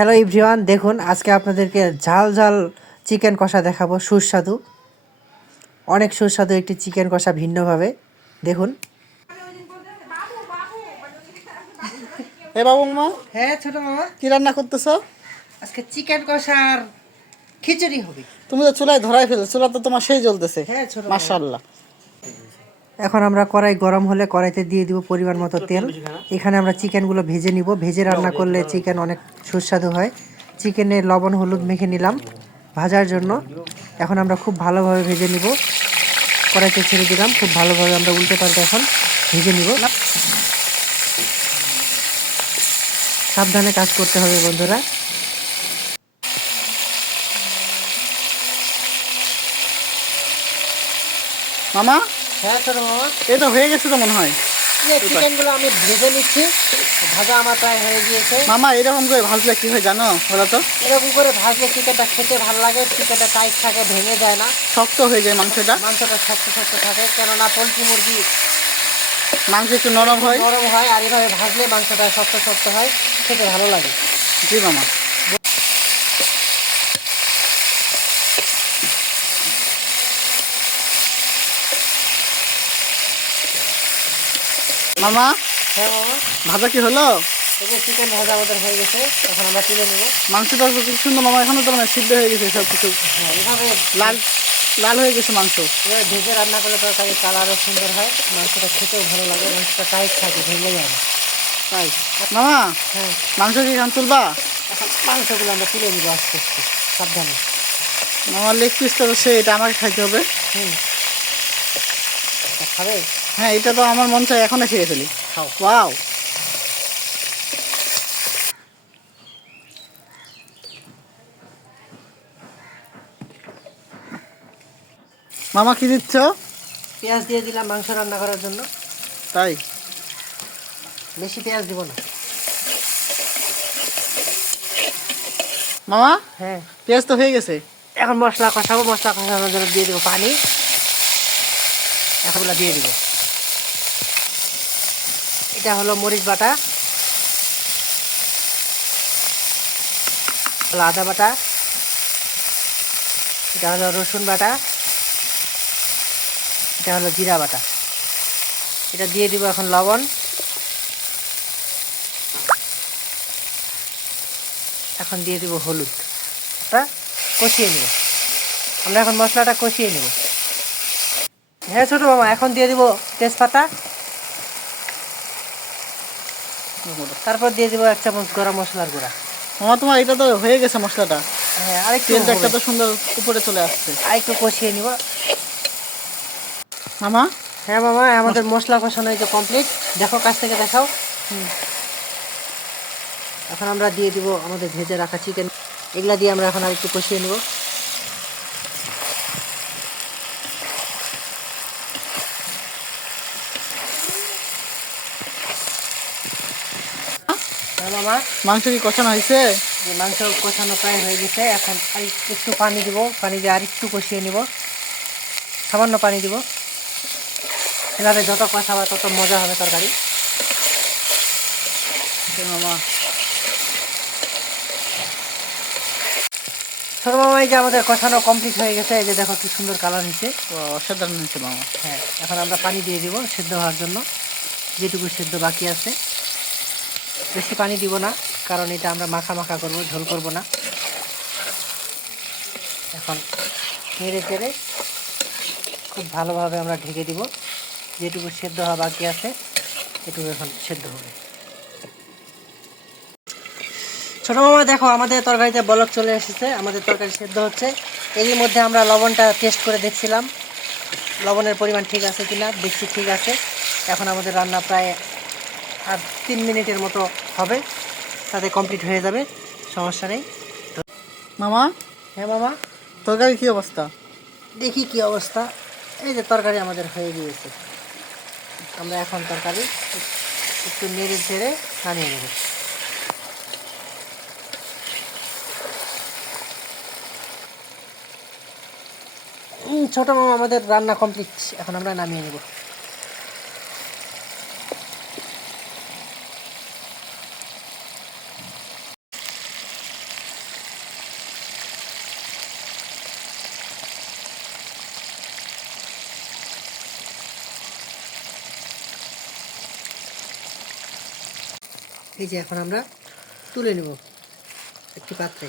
Hello everyone, দেখুন আজকে আপনাদেরকে ঝাল ঝাল চিকেন কষা দেখাবো। সুস্বাদু, অনেক সুস্বাদু একটি চিকেন কষা ভিন্নভাবে। দেখুন। এ বাবু মা, হ্যাঁ ছোট মামা, কি রান্না করতেছো? আজকে চিকেন কষা আর খিচুড়ি হবে। তুমি তো চুলায় ধরাই ফেলেছো, চুলা তো তোমার সেই জ্বলতেছে। হ্যাঁ ছোট মামা। মাশাআল্লাহ। এখন আমরা কড়াই গরম হলে কড়াইতে দিয়ে দিব পরিমাণ মতো তেল। এখানে আমরা চিকেনগুলো ভেজে নিব। ভেজে রান্না করলে চিকেন অনেক সুস্বাদু হয়। চিকেনে লবণ হলুদ মেখে নিলাম ভাজার জন্য। এখন আমরা খুব ভালোভাবে ভেজে নিব। কড়াইতে ছেড়ে দিলাম, খুব ভালোভাবে আমরা উল্টে পাল্টে এখন ভেজে নিব। সাবধানে কাজ করতে হবে বন্ধুরা। মামা, হ্যাঁ ছোট মামা, এটা হয়ে গেছে তো মনে হয়। চিকেনগুলো আমি ভেজে নিচ্ছি। ভাজা আমার প্রায় হয়ে গিয়েছে। মামা, এরকম করে ভাজলে কি হয় জানো? বলো তো। এরকম করে ভাজলে চিকেনটা খেতে ভালো লাগে। চিকেনটা টাইট থাকে, ভেঙে যায় না, শক্ত হয়ে যায় মাংসটা। মাংসটা শক্ত শক্ত থাকে, কেননা পোলট্রি মুরগি মাংস একটু নরম হয়। নরম হয়, আর এইভাবে ভাজলে মাংসটা শক্ত শক্ত হয়, খেতে ভালো লাগে। জি মামা। মামা, হ্যাঁ মামা, ভাজা কি হলো? এই যে চিকেন ভাজা আমাদের হয়ে গেছে, এখন আমরা তুলে নেব। মাংসটা তো খুব সুন্দর মামা, এখনো তো মানে সিদ্ধ হয়ে গেছে সব কিছু। হ্যাঁ, এভাবে লাল লাল হয়ে গেছে মাংস। এভাবে ভেজে রান্না করলে তরকারি কালারও সুন্দর হয়, মাংসটা খেতেও ভালো লাগে, মাংসটা টাইট থাকে, ভেঙে যায় না। তাই মামা, হ্যাঁ, মাংস কি এখন তুলবা? এখন মাংসগুলো আমরা তুলে নিব আস্তে আস্তে, সাবধানে। মামার লেগ পিসটা তো সে, এটা আমাকে খাইতে হবে। হুম, খাবে? হ্যাঁ, এটা তো আমার মন চাই এখনই খেয়ে ফেলি। খাও। ওয়াও। মামা কি দিচ্ছ? পেঁয়াজ দিয়ে দিলাম মাংস রান্না করার জন্য। তাই বেশি পেঁয়াজ দিব না। মামা, হ্যাঁ, পেঁয়াজ তো হয়ে গেছে। এখন মশলা কষাবো। মশলা কষানোর জন্য দিয়ে দেবো পানি। এখনগুলো দিয়ে দিব। এটা হলো মরিচ বাটা, হলো আদা বাটা, এটা হলো রসুন বাটা, এটা হলো জিরা বাটা। এটা দিয়ে দিব এখন লবণ। এখন দিয়ে দিব হলুদ। কষিয়ে নেব। আমরা এখন মশলাটা কষিয়ে নেব। হ্যাঁ ছোটো মামা, এখন দিয়ে দিব তেজপাতা। তারপর দিয়ে দিব 1 চামচ গরম মশলার গুঁড়া। মামা, তোমার এটা তো হয়ে গেছে মশলাটা। হ্যাঁ, আরেকটু তেলটা একটা হবে। তো সুন্দর উপরে চলে আসছে। আরেকটু কষিয়ে নিব। মামা, হ্যাঁ মামা, আমাদের মশলা কষানো এই যে কমপ্লিট। দেখো, কাছ থেকে দেখাও। এখন আমরা দিয়ে দিব আমাদের ভেজে রাখা চিকেন। এগুলা দিয়ে আমরা এখন আরেকটু কষিয়ে নেব। হ্যাঁ মামা, মাংস কি কষানো হয়েছে? যে মাংস কষানো প্রায় হয়ে গেছে। এখন একটু পানি দিব। পানি দিয়ে আরেকটু কষিয়ে নিব। সামান্য পানি দিব। এভাবে যত কষাবে তত মজা হবে তরকারি। মামা, ছোটো মামা, এই যে আমাদের কষানো কমপ্লিট হয়ে গেছে। এই যে দেখো কি সুন্দর কালার হয়েছে। অসাধারণ হয়েছে মামা। হ্যাঁ, এখন আমরা পানি দিয়ে দিব সেদ্ধ হওয়ার জন্য, যেটুকু সেদ্ধ বাকি আছে। বেশি পানি দিব না, কারণ এটা আমরা মাখা মাখা করব, ঝোল করব না। এখন নেড়ে চেড়ে খুব ভালোভাবে আমরা ঢেকে দিব। যেটুকু সেদ্ধ হওয়া বাকি আছে এটুকু এখন সেদ্ধ হবে। ছোটো মামা, দেখো আমাদের তরকারিতে বলক চলে এসেছে, আমাদের তরকারি সেদ্ধ হচ্ছে। এরই মধ্যে আমরা লবণটা টেস্ট করে দেখছিলাম, লবণের পরিমাণ ঠিক আছে কিনা। দেখছি ঠিক আছে। এখন আমাদের রান্না প্রায় আর 3 মিনিটের মতো হবে, তাতে কমপ্লিট হয়ে যাবে, সমস্যা নেই। মামা, হ্যাঁ মামা, তরকারি কি অবস্থা? দেখি কি অবস্থা। এই যে তরকারি আমাদের হয়ে গিয়েছে। আমরা এখন তরকারি একটু নেড়ে ছেড়ে নামিয়ে নেব। ছোটো মামা, আমাদের রান্না কমপ্লিট, এখন আমরা নামিয়ে নেব। এই যে এখন আমরা তুলে নেব একটি পাত্রে।